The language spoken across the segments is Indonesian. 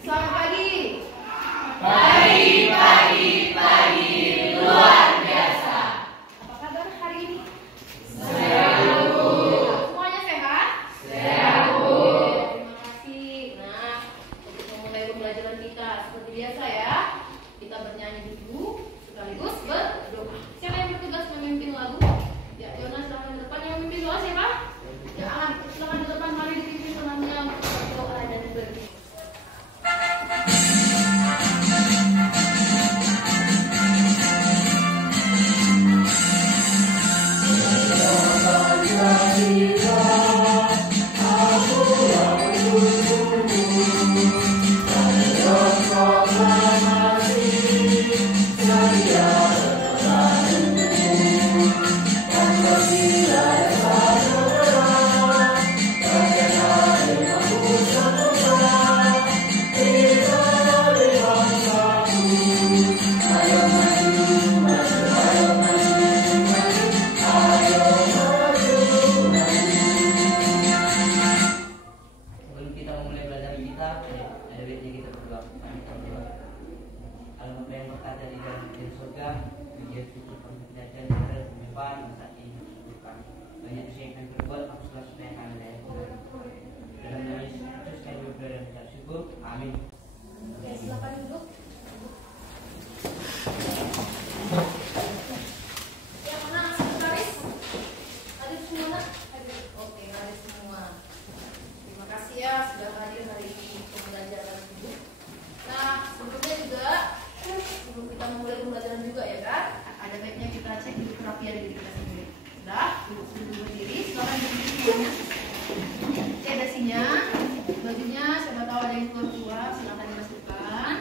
Selamat pagi. Pagi luar biasa. Apa kabar hari ini? Sehat, Bu. Semuanya sehat? Sehat, Bu. Terima kasih. Nah, untuk memulai pembelajaran kita seperti biasa ya, kita bernyanyi dulu sekaligus berdoa. Siapa yang bertugas memimpin lagu? Ya, Jonas silakan di depan. Yang memimpin doa siapa? Ya, silakan di depan. Mari dipimpin temannya untuk berdoa dan berdoa. Amin. Oke, silakan duduk. Yang mana sekretaris? Hadir semua? Hadir. Oke, hadir semua. Terima kasih ya sudah hadir hari ini pembelajaran dulu. Nah, sebelumnya juga sebelum kita memulai pembelajaran juga ya kan, ada baiknya kita cek dulu kerapian diri kita sendiri. Sudah, duduk dulu berdiri. Silakan duduk semuanya. Cek dasinya, bajunya, siapa tahu ada yang keluar, silakan dimasukkan.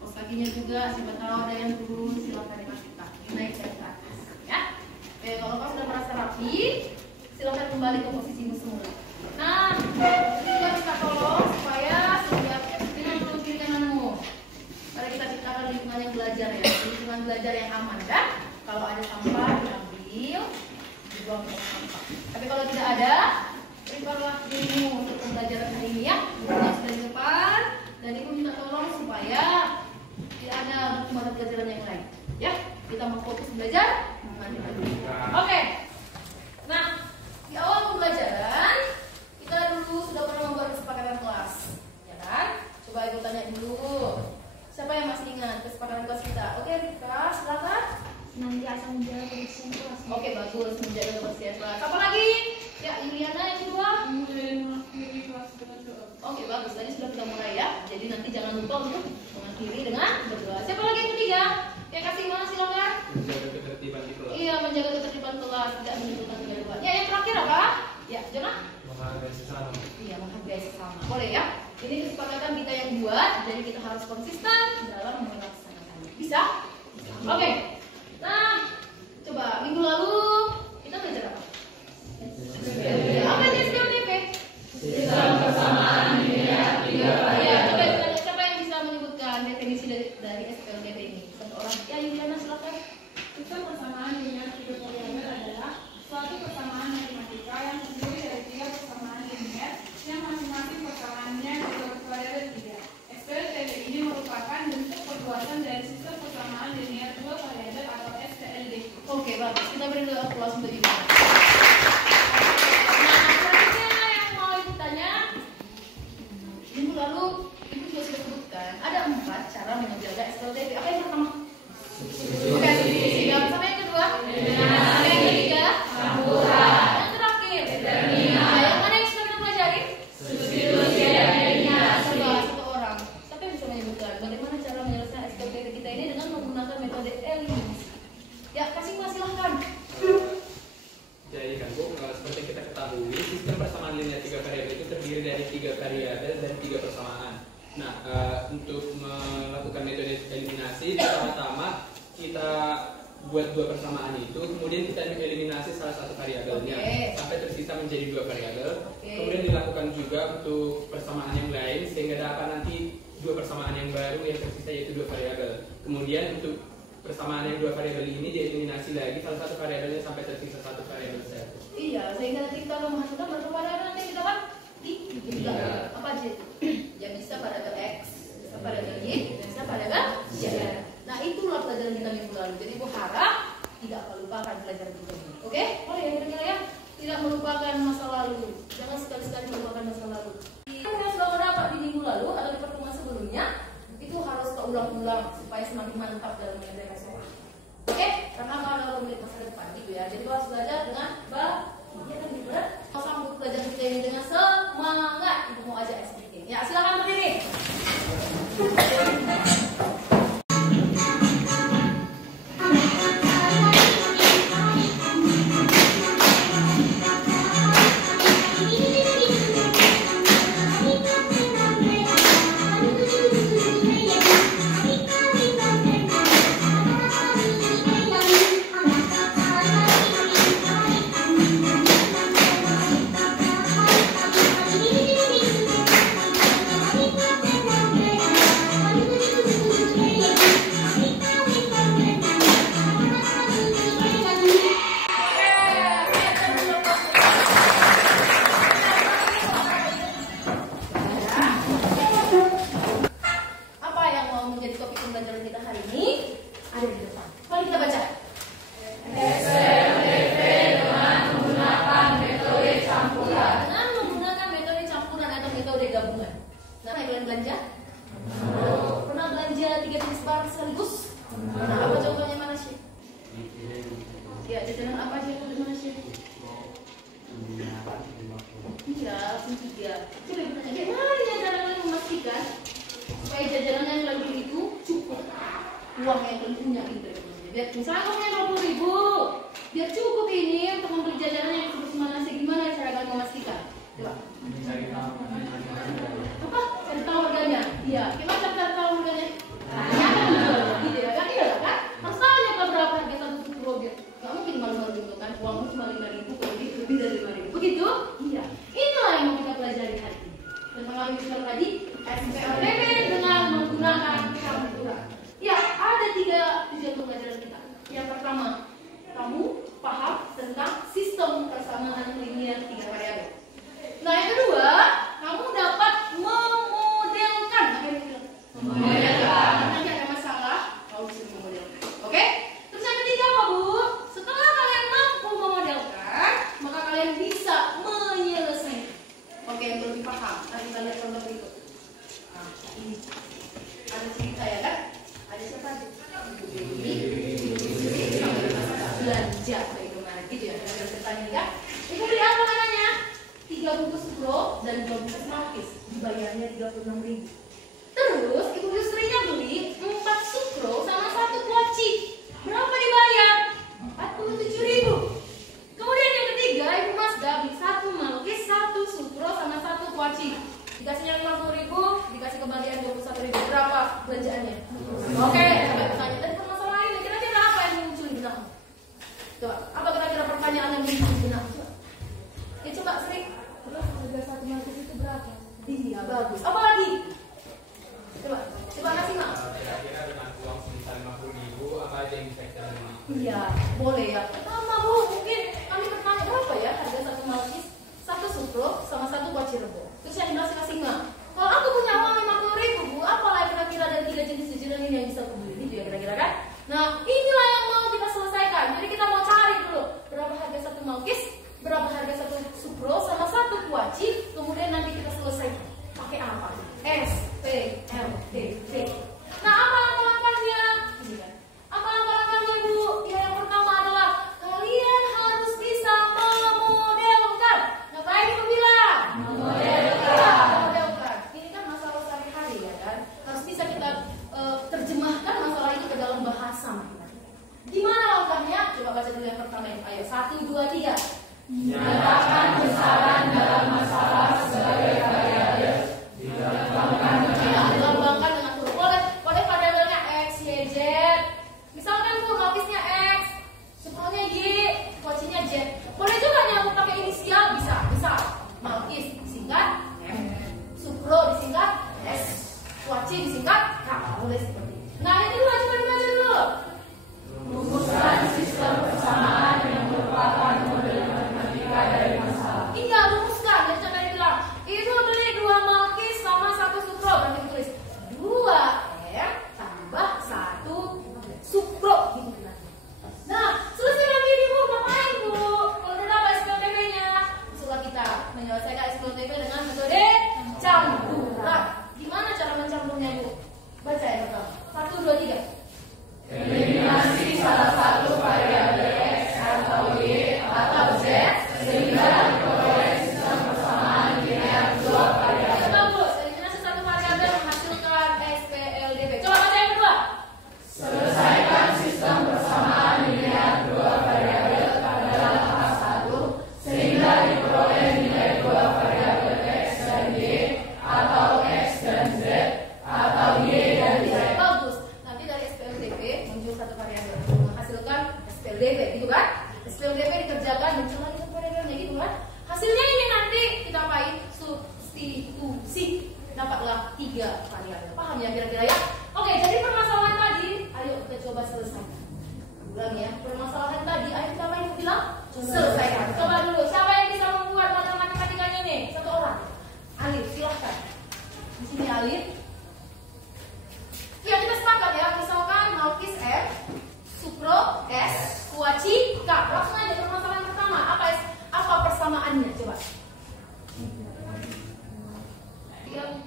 Kaos kakinya juga, siapa tahu ada yang turun, silakan dimasukkan. Ini naik dari atas, ya. Oke, kalau kau sudah merasa rapi, silakan kembali ke posisimu semula. Nah, juga minta tolong supaya setiap dengan tulus kiri kananmu. Mari kita ciptakan lingkungan yang belajar ya, lingkungan belajar yang aman, kan? Kalau ada sampah diambil, dibuang ke sampah. Tapi kalau tidak ada, berikanlah dirimu untuk pembelajaran hari ini ya. Bukunya sudah di depan dan ibu minta tolong supaya tidak ada mata pelajaran yang lain. Ya, kita mau fokus belajar. Oke. Nah, di awal pembelajaran kita dulu sudah pernah membuat kesepakatan kelas, ya kan? Coba ibu tanya dulu. Siapa yang masih ingat kesepakatan kelas kita? Oke, Rika, silakan. Senantiasa menjaga kebersihan kelas. Oke, bagus, menjaga kebersihan kelas. Apa lagi? Ya, Yuliana yang kedua. Mengakhiri kelas dengan doa. Oke, bagus. Tadi sudah kita mulai ya. Jadi nanti jangan lupa untuk mengakhiri dengan berdoa. Siapa lagi yang ketiga? Ya, kasih mana silakan. Menjaga ketertiban di kelas. Iya, menjaga ketertiban kelas, tidak menimbulkan kegaduhan. Ya, yang terakhir apa? Ya, Jona? Menghargai sesama. Iya, menghargai sesama. Boleh ya? Ini kesepakatan kita yang buat, jadi kita harus konsisten dalam melaksanakannya. Bisa? Oke. Nah, coba minggu lalu kita belajar apa? Apa ini SPLDP? Sistem persamaan linear 3 Ya, variabel. coba ditanya siapa yang bisa menyebutkan definisi dari SPLDP ini? Satu orang. Ya, Yuliana silakan. Sistem persamaan linear 3 variabel adalah suatu persamaan matematika yang terdiri dari 3 persamaan linear yang masing-masing persamaannya variabel 3. SPLDP ini merupakan bentuk perbuatan dari sistem persamaan linear 2 variabel atau SPLDP. Oke, bagus. Kita beri dulu aplaus untuk Ibu. Nah, selanjutnya yang mau Ibu tanya, minggu lalu Ibu juga sudah sebutkan ada 4 cara menjaga SPLDP. Apa yang pertama? Oke, substitusi. Sama yang kedua? Sama yang ketiga? Campuran. Yang terakhir? Determinan. Nah, yang mana yang sudah kita pelajari? Substitusi dan eliminasi. Coba satu orang. Siapa yang bisa menyebutkan bagaimana cara menyelesaikan SPLDP kita ini dengan menggunakan metode eliminasi? Ya, kasih mas silahkan. Jadi kan Bu, seperti kita ketahui, sistem persamaan linear 3 variabel itu terdiri dari 3 variabel dan 3 persamaan. Nah, untuk melakukan metode eliminasi, pertama kita buat 2 persamaan itu, kemudian kita eliminasi salah satu variabelnya sampai tersisa menjadi 2 variabel. Kemudian dilakukan juga untuk persamaan yang lain sehingga dapat nanti 2 persamaan yang baru yang tersisa yaitu 2 variabel. Kemudian untuk persamaan yang 2 variabel ini dieliminasi lagi salah satu variabelnya sampai tersisa 1 variabel saja. Iya, sehingga nanti kita menghasilkan berapa variabel nanti kita dapat? 3. Apa aja itu? Ya bisa variabel X, bisa yang belanja? Pernah belanja 3 jenis barang sekaligus? Nah, apa jawabannya mana sih? Ya, jajanan apa aja yang mana sih? Iya, langsung 3. Coba ibu tanya, gimana cara kalian memastikan supaya jajanan yang kalian beli itu cukup uang yang kalian punya gitu? Biar misalnya kamu punya 20.000, biar cukup ini untuk membeli jajanan yang cukup semangat. Gimana cara kalian memastikan? Coba. Apa? Cari tahu harganya. Iya. Gimana cara tahu harganya? Gitu ya kan? Iya kan? Harus tahu ya berapa harga satu sukro biar nggak mungkin malu-malu gitu kan? Uangmu cuma 5.000, kalau gitu lebih dari 5.000. Begitu? Iya. Inilah yang mau kita pelajari hari ini. Dan mengalami kita tadi SPLDB dengan menggunakan campuran. Ya, ada 3 tujuan pembelajaran kita. Yang pertama, kamu paham tentang sistem persamaan linier 3 variabel. Nah, yang kedua, kamu dapat memodelkan. Apa yang itu? Memodelkan. Nanti ada masalah, kamu bisa memodelkan. Oke? Terus yang ketiga apa, Bu? Setelah kalian mampu memodelkan, maka kalian bisa menyelesaikan. Oke, yang lebih paham. Nanti kita lihat contoh berikut. Nah, ini ada cerita ya kan? Ada siapa aja? Belanja kayak kemarin gitu ya. Ada ceritanya kan? Ibu beli apa makanannya? 3 bungkus sukro dan 2 bungkus malkis. Dibayarnya 36.000. Terus ibu istrinya beli 4 sukro sama 1 kuaci. Berapa dibayar? 47.000. Kemudian yang ketiga, ibu Masda beli 1 malkis, 1 sukro sama 1 kuaci. Dikasihnya 50.000, dikasih kembalian 21.000. Berapa belanjaannya? Oke, sampai pertanyaan tadi permasalahan ini kira-kira apa yang muncul di benak? Coba, apa kira-kira pertanyaan yang muncul di benak? Ya coba sering. Terus harga 1 malkis itu berapa? Iya, bagus. Apa lagi? Coba kasih mak. Kira-kira dengan uang sekitar 50.000 apa aja yang bisa kita beli? Iya, boleh ya. Pertama Bu, mungkin kami bertanya berapa ya harga 1 malkis, 1 sukro sama 1 kuaci rebo. Terus yang dikasih kasih mak. Kalau aku punya uang 50.000 Bu, apalah kira-kira dari 3 jenis jajanan ini yang bisa aku beli? Gitu ya kira-kira kan? Nah, inilah yang mau kita selesaikan. Jadi kita mau cari dulu berapa harga 1 malkis, berapa harga 1 sukro sama 1 kuaci, kemudian nanti kita selesaikan. Pakai apa? S, P, L, D, T. Nah, apa langkah-langkahnya? Apa langkah-langkahnya Bu? Ya, yang pertama adalah kalian harus bisa memodelkan. Ngapain Ibu bilang? Memodelkan. Ini kan masalah sehari-hari ya kan? Harus bisa kita terjemahkan masalah itu ke dalam bahasa. Gimana langkahnya? Coba baca dulu yang pertama. Ayo, 1, 2, 3. Nyatakan besaran dalam masalah sebagai variabel. Dilambangkan dengan huruf. Boleh variabelnya X, Y, Z. Misalkan Bu, malkisnya X, sukronya Y, kuacinya Z. Boleh juga nyambung pakai inisial, bisa. Misal, malkis disingkat M, sukro disingkat S, kuaci disingkat K. Boleh seperti itu. Nah, yang kedua coba dibaca dulu. Rumuskan sistem persamaan yang merupakan model matematika dari masalah. Iya, rumuskan. Jadi contohnya bilang, itu beli 2 malkis sama 1 sukro. Nanti ditulis 2M tambah 1 sukro. Gitu. Nah, selesai lagi nih Bu, ngapain Bu? Kalau udah dapat SPLDB-nya, masuklah kita menyelesaikan SPLDB dengan metode campuran. Gimana cara mencampurnya Bu? Baca ya pertama. 1, 2, 3. Eliminasi salah satu variabel X atau Y atau Z sehingga diperoleh sistem persamaan linear 2 variabel. Bagus, eliminasi 1 variabel menghasilkan SPLDB. Coba baca yang kedua. Selesaikan sistem persamaan linear 2 variabel pada tahap 1 sehingga diperoleh nilai 2 variabel X dan Y atau X dan Z atau Y dan Z. Bagus. Nanti dari SPLDB muncul 1 variabel menghasilkan SPLDB, gitu kan? SPLDB dikerjakan muncul lagi 1 variabelnya, gitu kan? Hasilnya ini nanti kita apain? Substitusi. Dapatlah 3 variabel. Paham ya kira-kira ya? Oke, jadi permasalahan tadi, ayo kita coba selesaikan. Ulang ya, permasalahan tadi, ayo kita apain? Bilang selesaikan. Coba dulu, siapa yang bisa membuat matematikanya nih? 1 orang. Alif, silahkan. Di sini Alif. Ya, kita sepakat ya, misalkan malkis M, sukro S, kuaci K. Langsung aja permasalahan pertama. Apa persamaannya? Coba.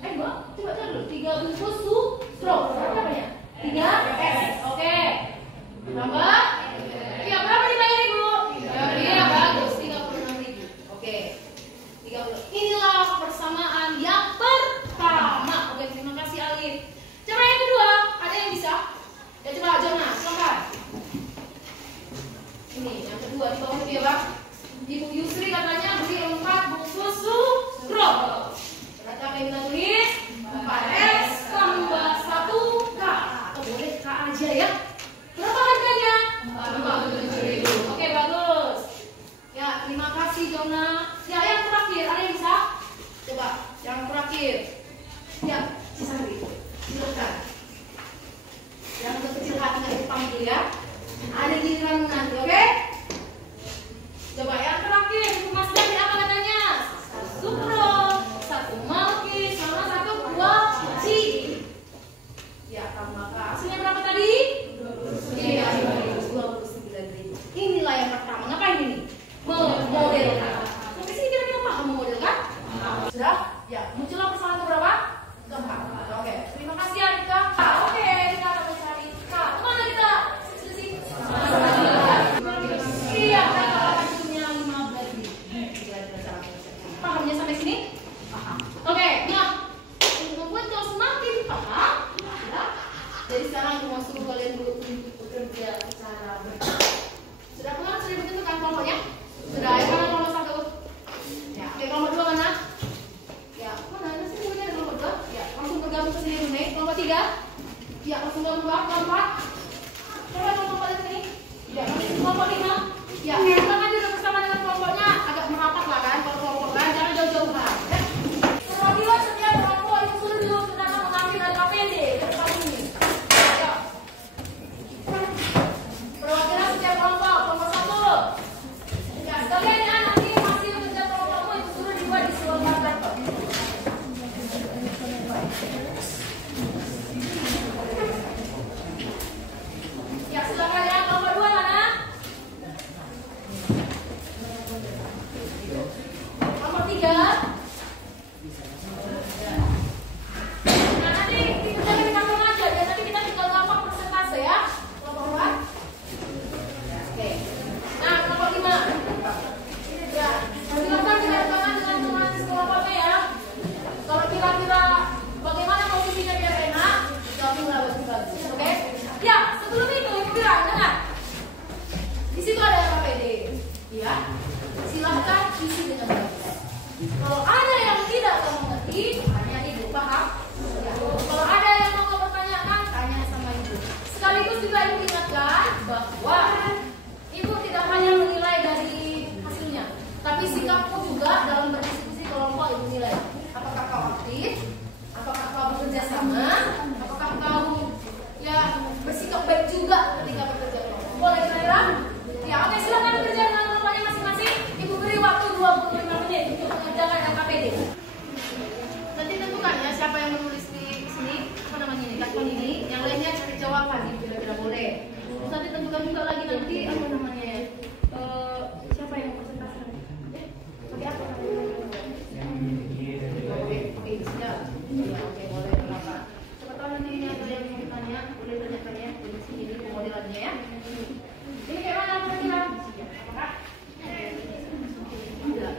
Mbak, coba dulu. 3 bungkus sutro. Berapa ya? 3 S. Oke. Berapa? Iya, berapa dibayar Ibu? Iya, bagus. 36.000. Oke. 30. Inilah persamaan yang pertama. Oke, terima kasih Alif. Coba yang kedua, ada yang bisa? Ya coba Jona, silakan. Ini yang kedua di bawah dia, Bang. Ibu Yusri katanya beli 4 bungkus sutro. Berarti apa yang kita tulis? 4S tambah 1K. Atau boleh K aja ya. Berapa harganya? 47.000. Oke, bagus. Ya, terima kasih Jona. Ya, yang terakhir ada yang bisa? Coba, yang terakhir. Ya, Cisari. Silakan. Yang kecil hati nggak dipanggil ya. Ada giliran nanti, oke? Coba yang terakhir, Ibu Mas Dani apa katanya? 1 sutro, 1 malkis, sama 1 kuaci. Ya, maka hasilnya berapa tadi? 29.000. Inilah yang pertama. Ngapain ini? Memodelkan. Sampai sini kira-kira paham memodelkan? Sudah? Ya, muncullah persoalan berapa? Keempat. Oke, terima kasih Arika. Oke, kita akan mencari K. Kemana kita? Diskusi. Iya, hasilnya 15.000. Pahamnya sampai sini? Paham. Oke, nah membuat kalau semakin paham, ya. Jadi sekarang aku mau suruh kalian dulu untuk bekerja secara bertahap. Sudah pernah sudah ditentukan kelompoknya? Sudah. Yang mana kelompok 1? Ya, oke, kelompok 2 mana? Ya, mana ada sih punya kelompok 2? Ya, langsung bergabung ke sini dulu. Kelompok 3? Ya, langsung gabung. Kelompok 4? Coba kelompok 4 di sini. Ya, nanti kelompok 5? Ya, kita kan juga bersama dengan kelompoknya agak merapat lah kan, kalau kelompok kan jangan jauh-jauhan. Ya. Perwakilan setiap kelompok itu dulu sedang mengambil LKPD depan ini. Ya. Perwakilan setiap kelompok 1. Ya, sekalian ya nanti hasil kerja kelompokmu itu sudah dibuat di sebuah karton. Ya, silakan ya kelompok 2 mana? Nomor 3. Nah, nanti kita di kantong aja ya. Nanti kita tinggal gampang persentase ya. Kelompok 4. Oke. Nah, kelompok 5. Ya, silakan ditanyakan dengan teman kelompoknya ya. Kalau kira-kira bagaimana posisinya biar enak, gabunglah bagus-bagus. Oke? Ya, sebelum itu Ibu bilang, dengar. Di situ ada KPD. Ya. Silahkan isi dengan bagus. Kalau ada yang tidak kamu ngerti, tanya Ibu, paham? Ya. Kalau ada yang mau kamu pertanyakan, tanya sama Ibu. Sekaligus juga Ibu ingatkan bahwa Ibu tidak hanya menilai dari hasilnya, tapi sikapmu juga dalam berdiskusi kelompok Ibu nilai. Apakah kau aktif? Apakah kau bekerja sama? Apakah kau ya bersikap baik juga ketika bekerja kelompok? Boleh kira-kira? Ya, oke, silakan bekerja dengan kelompoknya masing-masing. Ibu beri waktu 25 menit untuk mengerjakan LKPD. Nanti tentukan ya siapa yang menulis di sini, apa namanya ini, karton ini. Yang lainnya cari jawaban, Ibu kira-kira boleh. Terus nanti tentukan juga lagi nanti apa namanya siapa yang presentasikan? Pakai apa? Oke, siap. Ya, oke, boleh berapa? Siapa tahu nanti ini ada yang mau ditanya, boleh tanya-tanya di sini pemodelannya ya. Ini kayak mana kira-kira? Apakah? Enggak.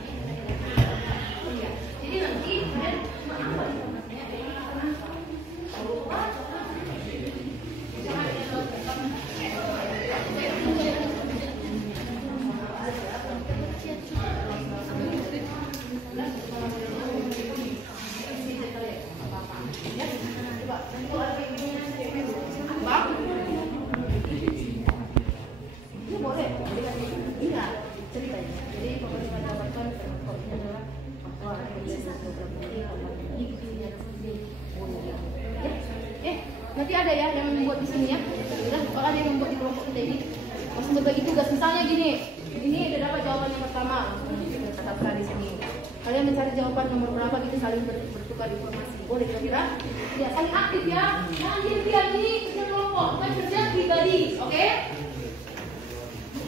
Oh iya. Jadi nanti kalian apa informasinya? Nanti ada ya yang membuat di sini ya. Kalau ada yang membuat di kelompok kita ini, langsung berbagi tugas. Misalnya gini, ini udah dapat jawaban yang pertama, kita catatkan di sini. Kalian mencari jawaban nomor berapa gitu, saling bertukar informasi. Boleh kira-kira? Ya, saling aktif ya. Jangan diam ini kerja kelompok, bukan kerja pribadi, oke?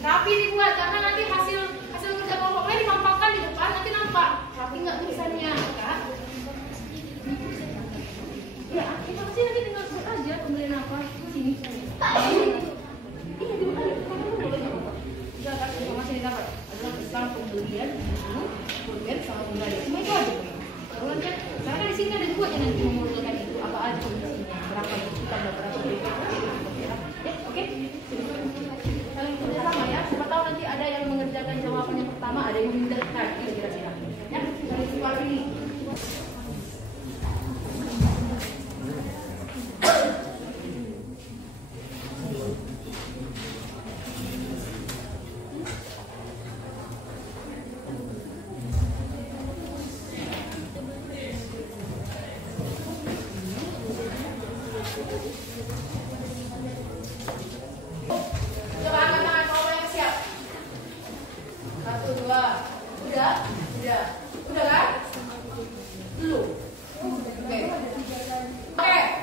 Tapi dibuat karena nanti hasil kerja kelompoknya ditampakkan di depan, nanti nampak. Tapi nggak tulisannya, kan? Ya. sini ada dua yang nanti mengumpulkan itu apa aja kondisinya, berapa itu tambah berapa itu. Oke, kalian kerja sama ya. Siapa tahu nanti ada yang mengerjakan jawaban yang pertama, ada yang mendekat kira-kira. Ya, kalian keluar ini. Coba angkat tangan kalau yang siap. 1, 2. Udah? Udah kan? Belum. Oke.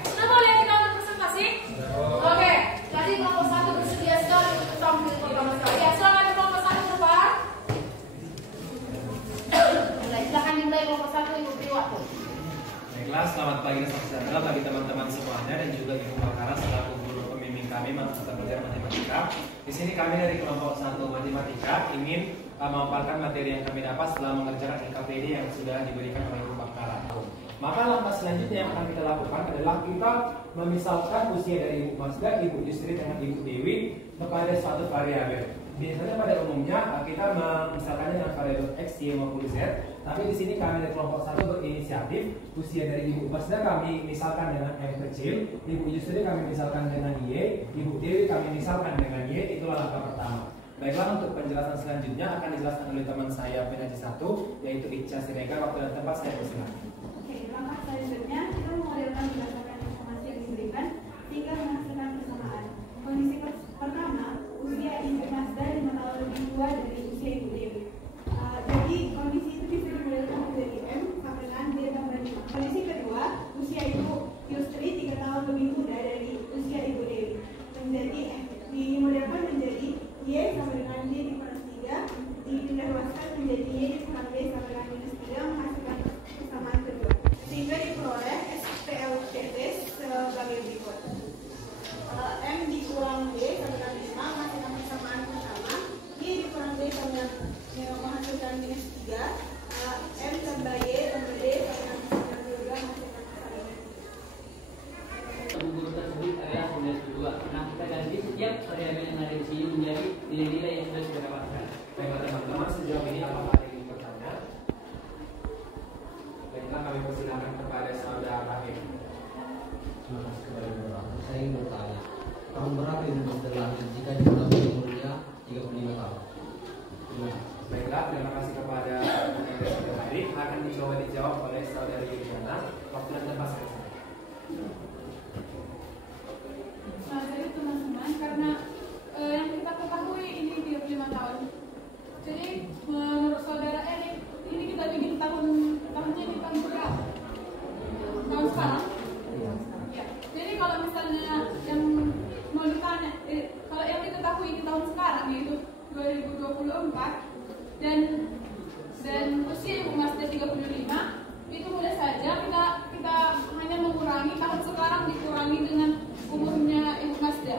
Sudah boleh kita untuk presentasi? Oke. Tadi kelompok 1 bersedia sekali untuk tampil pertama sekali. Ya, silakan kelompok 1 berdepan. Silakan dimulai kelompok 1 Ibu beri waktu. Baiklah, selamat pagi dan salam sejahtera bagi teman-teman semuanya dan juga Ibu Makara selaku guru pembimbing kami mata pelajaran matematika. Di sini kami dari kelompok 1 matematika ingin memaparkan materi yang kami dapat setelah mengerjakan LKPD yang sudah diberikan oleh Ibu Makara. Maka langkah selanjutnya yang akan kita lakukan adalah kita memisalkan usia dari Ibu Masda, Ibu Yusri dengan Ibu Dewi kepada suatu variabel. Biasanya pada umumnya kita memisalkannya dengan variabel X, Y maupun Z. Tapi di sini kami dari kelompok 1 berinisiatif usia dari Ibu Masda kami misalkan dengan M kecil, Ibu Yusri kami misalkan dengan Y, Ibu Dewi kami misalkan dengan Y. Itulah langkah pertama. Baiklah, untuk penjelasan selanjutnya akan dijelaskan oleh teman saya pengajar 1 yaitu Ica Siregar. Waktu dan tempat saya persilakan. Oke, langkah selanjutnya kita memodelkan berdasarkan informasi yang diberikan sehingga menghasilkan persamaan. Kondisi pertama, usia Ibu Masda 5 tahun lebih tua dari usia Ibu Dewi. Jadi kondisi itu bisa dimodelkan menjadi M sama dengan D tambah 5. Kondisi kedua, usia Ibu Yusri 3 tahun lebih muda dari usia Ibu Dewi. Menjadi dimodelkan menjadi Y sama dengan D dikurangi 3, dipindah luaskan menjadi Y dikurangi B sama dengan minus 3 menghasilkan persamaan kedua. Sehingga diperoleh SPLTT sebagai berikut. M dikurang D sama dengan 5 menghasilkan persamaan pertama. Y dikurang D sama dengan menghasilkan minus 3. M tambah Y tambah D sama dengan 2 menghasilkan persamaan. Guru tersebut adalah 92. Nah, kita ganti setiap variabel yang ada di sini menjadi nilai-nilai yang sudah kita dapatkan. Baiklah teman-teman, sejauh ini apakah ada yang bertanya? Baiklah, kami persilakan kepada saudara Rahim. Terima kasih kepada Bapak. Saya ingin bertanya, tahun berapa Ibu Masda lahir jika jumlah umurnya 35 tahun? Baiklah, terima kasih kepada saudara Rahim. Akan dicoba dijawab oleh saudari Yuliana. Waktu dan tempat saya. Nah, jadi teman-teman, karena yang kita ketahui ini 35 tahun. Jadi menurut saudara Erik, ini kita bikin tahunnya di tahun berapa? Tahun sekarang? Ya. Jadi kalau misalnya yang mau ditanya, kalau yang diketahui di tahun sekarang yaitu 2024 dan usia Ibu Masda 35, itu mudah saja kita hanya mengurangi tahun sekarang dikurangi dengan umurnya Ibu Masda.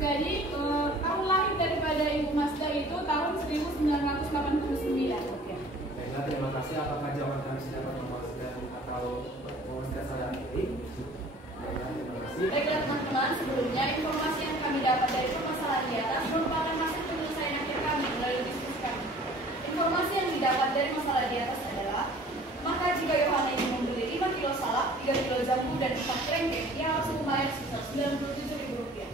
Jadi tahun lahir daripada Ibu Masda itu tahun 1989. Baiklah, terima kasih. Apakah jawaban kami sudah memuaskan atau memuaskan saudara Erik? Baiklah, terima kasih. Baiklah teman-teman, sebelumnya informasi yang kami dapat dari permasalahan di atas merupakan hasil penyelesaian akhir kami melalui diskusi kami. Informasi yang didapat dari masalah di atas adalah, maka jika Yohana ingin membeli 5 kilo salak, 3 kilo jambu, dan 4 kerengkeng, ia harus membayar sebesar Rp97.000.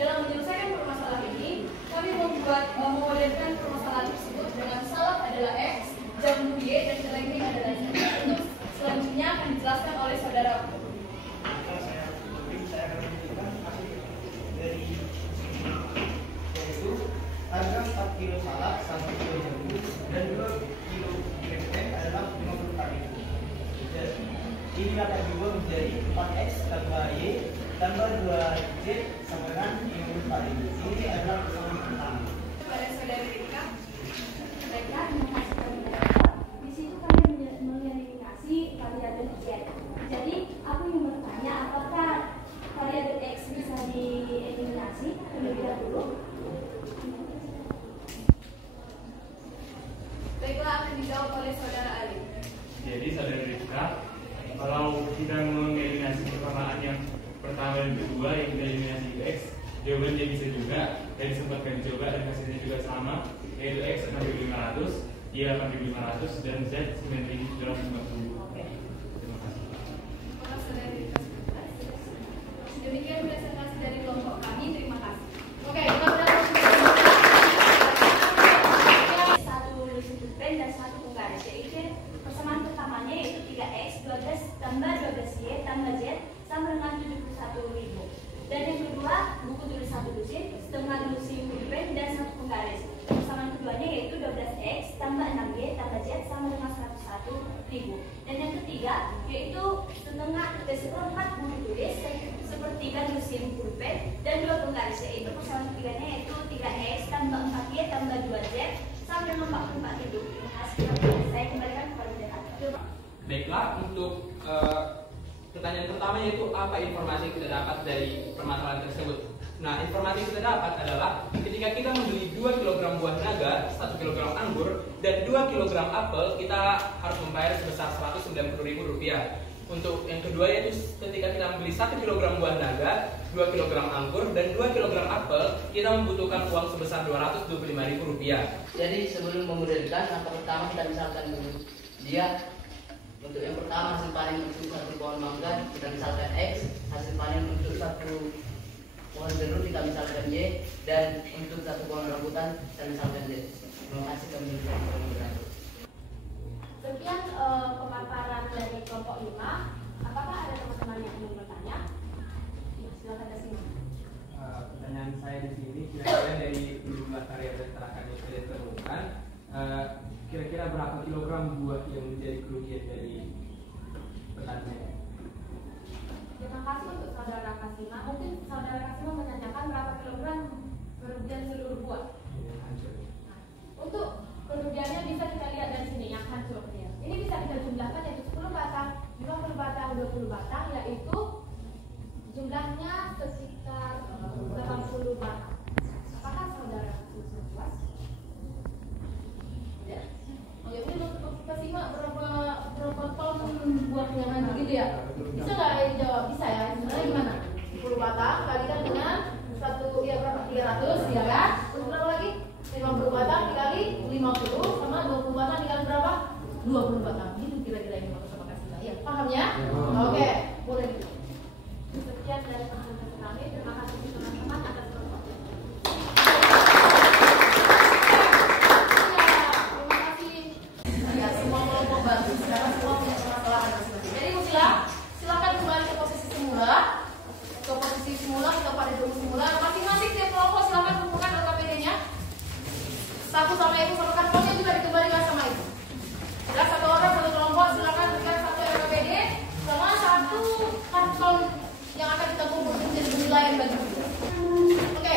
Dalam menyelesaikan permasalahan ini, kami memodelkan permasalahan tersebut dengan salak adalah X, jambu Y, dan kerengkeng adalah Z. Untuk selanjutnya akan dijelaskan oleh saudara. Yaitu harga 4 kilo salak, 1 kilo jambu, dan 2 kilo kerempeng adalah Rp54.000. Inilah bagi 2 menjadi 4X tambah Y tambah 2Z sama dengan Rp54.000. Ini adalah persamaan pertama. Kepada saudara Rika, Baiklah, terima kasih kepada Bapak. Di situ kami mengeliminasi variabel Z. Jadi, aku ingin bertanya apakah variabel X bisa dieliminasi eliminasi terlebih dahulu. Baiklah, akan dijawab oleh saudara Ali. Jadi saudara Rizka, kalau kita mengeliminasi persamaan yang pertama dan kedua yang kita eliminasi itu X, jawabannya bisa juga dan disempatkan dicoba dan hasilnya juga sama, yaitu X 6.500, Y 8.500 dan Z 9.750. Terima kasih. Demikian presentasi dari kelompok kami. Terima kasih. Oke, kita beralih Satu lusin pulpen dan satu penggaris, yaitu persamaan pertamanya yaitu 3X 12 tambah 12Y tambah Z sama dengan 71.000. Dan yang kedua, buku tulis satu lusin, setengah lusin pulpen dan satu penggaris. Persamaan keduanya yaitu 12X tambah 6Y tambah Z sama dengan 101.000. Dan yang ketiga yaitu seperempat buku tulis, sepertiga lusin pulpen dan dua penggaris, yaitu persamaan ketiganya yaitu 3X tambah 4Y tambah 2Z sama dengan 44.000. Terima kasih. Saya kembalikan kepada Dekan. Baiklah, untuk pertanyaan pertama yaitu apa informasi yang kita dapat dari permasalahan tersebut. Nah, informasi yang kita dapat adalah ketika kita membeli 2 kg buah naga, 1 kg anggur, dan 2 kg apel, kita harus membayar sebesar Rp190.000. Untuk yang kedua yaitu ketika kita membeli 1 kg buah naga, 2 kg anggur, dan 2 kg apel, kita membutuhkan uang sebesar Rp225.000. Jadi sebelum memodelkan, langkah pertama kita misalkan dulu dia. Untuk yang pertama hasil panen untuk 1 pohon mangga kita misalkan X, hasil panen untuk 1 pohon jeruk kita misalkan Y, dan untuk 1 pohon rambutan kita misalkan Z. Terima kasih kami ucapkan. Sekian pemaparan dari kelompok 5. Apakah ada teman-teman yang ingin bertanya? Ya, silakan dari sini. Pertanyaan saya di sini kira-kira dari jumlah karya dan terakan yang sudah ditemukan, kira-kira berapa kilogram buah yang menjadi kerugian dari petani? Terima kasih untuk saudara Kasima. Mungkin saudara Kasima menanyakan berapa kilogram kerugian seluruh buah. Nah, untuk kerugiannya bisa kita lihat dari sini yang hancur ya. Ini bisa kita jumlahkan yaitu 10 batang, 50 batang, 20 batang, yaitu jumlahnya sekitar 80 batang. Apakah saudara sudah puas? Ya. Oh, ya, ini untuk Kasima berapa ton buahnya hancur gitu ya? Bisa nggak jawab? Bisa ya? Sebenarnya gimana? 10 batang kalikan dengan 1 ya berapa? 300 ya kan? Terus berapa lagi? 50 batang dikali 50 sama 20 batang dikali berapa? 20 batang. Gitu kira-kira ini maksud sama Kasima. Ya, paham ya? Oke, boleh. Sekian dari presentasi kami. Terima kasih teman-teman atas perhatian. Terima kasih. Ya, semua kelompok baru sekarang semua punya permasalahan masing-masing. Jadi silakan kembali ke posisi semula. Ke posisi semula, kita pada dulu semula. Masing-masing tiap kelompok silakan kumpulkan LKPD-nya. Satu sama ibu, satu kantongnya juga dikembalikan sama ibu. Ya, satu orang satu kelompok silakan berikan satu LKPD sama satu kantong yang akan kita kumpul menjadi penilaian bagi kita. Oke,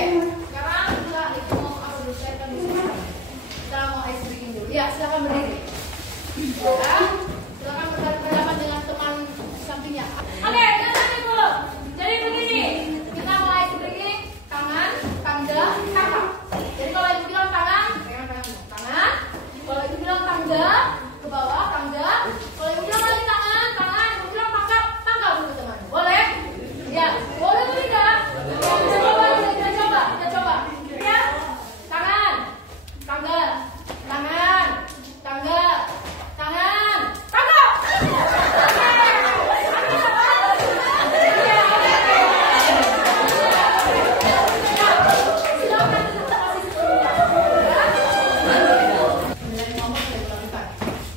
sekarang kita itu mau apa dulu? Saya akan dulu. Kita mau ice breaking dulu. Ya, silakan berdiri. Ya, silakan berhadapan dengan teman sampingnya. Oke, jangan ibu. Jadi begini, kita mau ice breaking tangan, tangga, kakak. Jadi kalau ibu bilang tangan, pegang tangan. Kalau ibu bilang tangga, ke bawah tangga. Kalau ibu bilang lagi tangan, ibu bilang tangga dulu teman. Boleh? Ya, boleh atau tidak? Kita coba. Ya, tangan, tangga, tangan, tangga, tangan, tangga.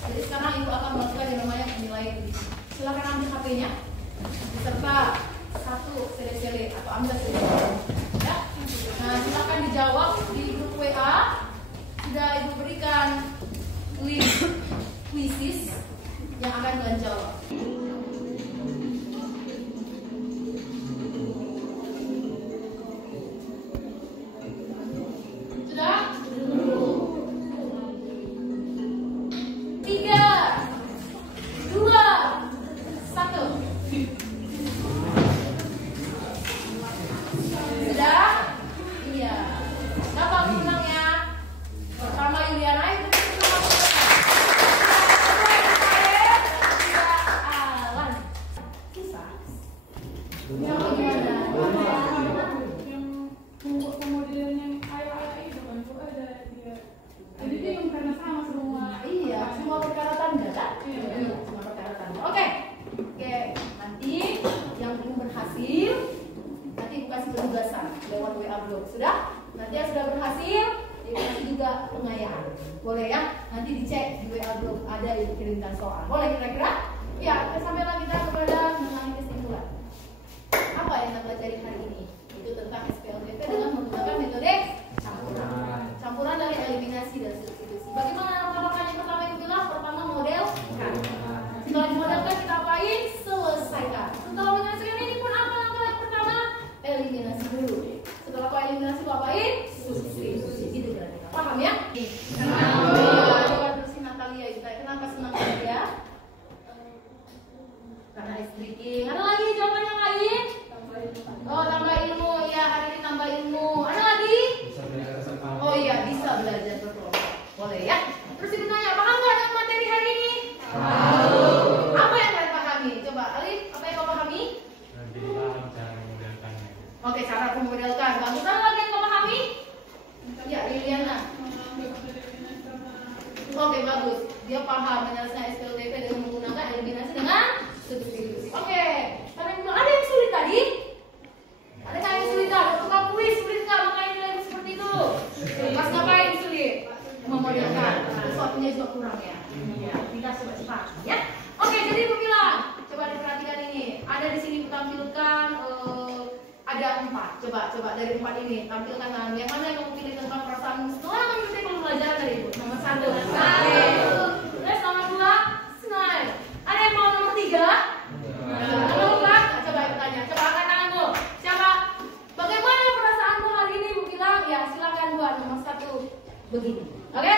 Jadi sekarang ibu akan melakukan yang namanya penilaian. Silakan ambil HP-nya beserta satu CD atau ambil CD. Ya. Nah, silakan dijawab di grup WA. Sudah ibu berikan link quizzes yang akan kalian jawab. Sudah? 3, 2, 1. Sudah? penugasan lewat WA blog. Sudah? Nanti yang sudah berhasil dikasih juga pengayaan. Boleh ya? Nanti dicek di WA blog ada yang dikirimkan soal. Boleh kira-kira? Ya, sampailah kita kepada mengenai kesimpulan. Apa yang kita pelajari hari ini? Itu tentang SPLTP dengan menggunakan metode campuran. Campuran dari eliminasi dan substitusi. Bagaimana langkah yang pertama itu bilang? Pertama modelkan. Setelah dimodelkan kita apain? Selesaikan. Setelah menyelesaikan ini pun apa langkah yang pertama? Eliminasi dulu. Setelah kau eliminasi kau apain? Substitusi. Gitu kira-kira. Paham ya? Coba terusin Natalia itu. Kenapa senang dia? Karena streaking. Ada lagi jawaban yang lain? Oh, tambah ilmu. Ya, hari ini tambah ilmu. Ada lagi? Oh iya, bisa belajar berkelompok. Boleh ya? Terus ibu tanya, paham nggak dengan materi hari ini? Tahu. Apa yang kalian pahami? Coba, Alif, apa yang kau pahami? Cara memodelkannya. Oke, cara memodelkan. Bagus. Ada lagi yang kau pahami? Ya, Liliana. Oke, bagus. Dia paham menyelesaikan SPLTP dengan menggunakan eliminasi dengan substitusi. Oke. Ada yang sulit tadi? Ada nggak yang sulit? Ada tukang kuis sulit nggak? Makanya nilai seperti itu. Pas ngapain sulit? Memodelkan. Sesuatunya juga kurang ya. Iya. Kita coba cepat ya. Oke, jadi ibu bilang, coba diperhatikan ini. Ada di sini tampilkan ada 4. Coba dari 4 ini tampilkan yang mana yang kamu pilih tentang perasaan setelah mengikuti pembelajaran dari ibu. Nomor 1 smile. Terus nomor 2 smile. Ada yang mau nomor 3? Nomor 4? Coba ibu tanya. Coba angkat tanganmu. Siapa? Bagaimana perasaanmu hari ini? Ibu bilang ya silakan buat nomor 1 begini. Oke?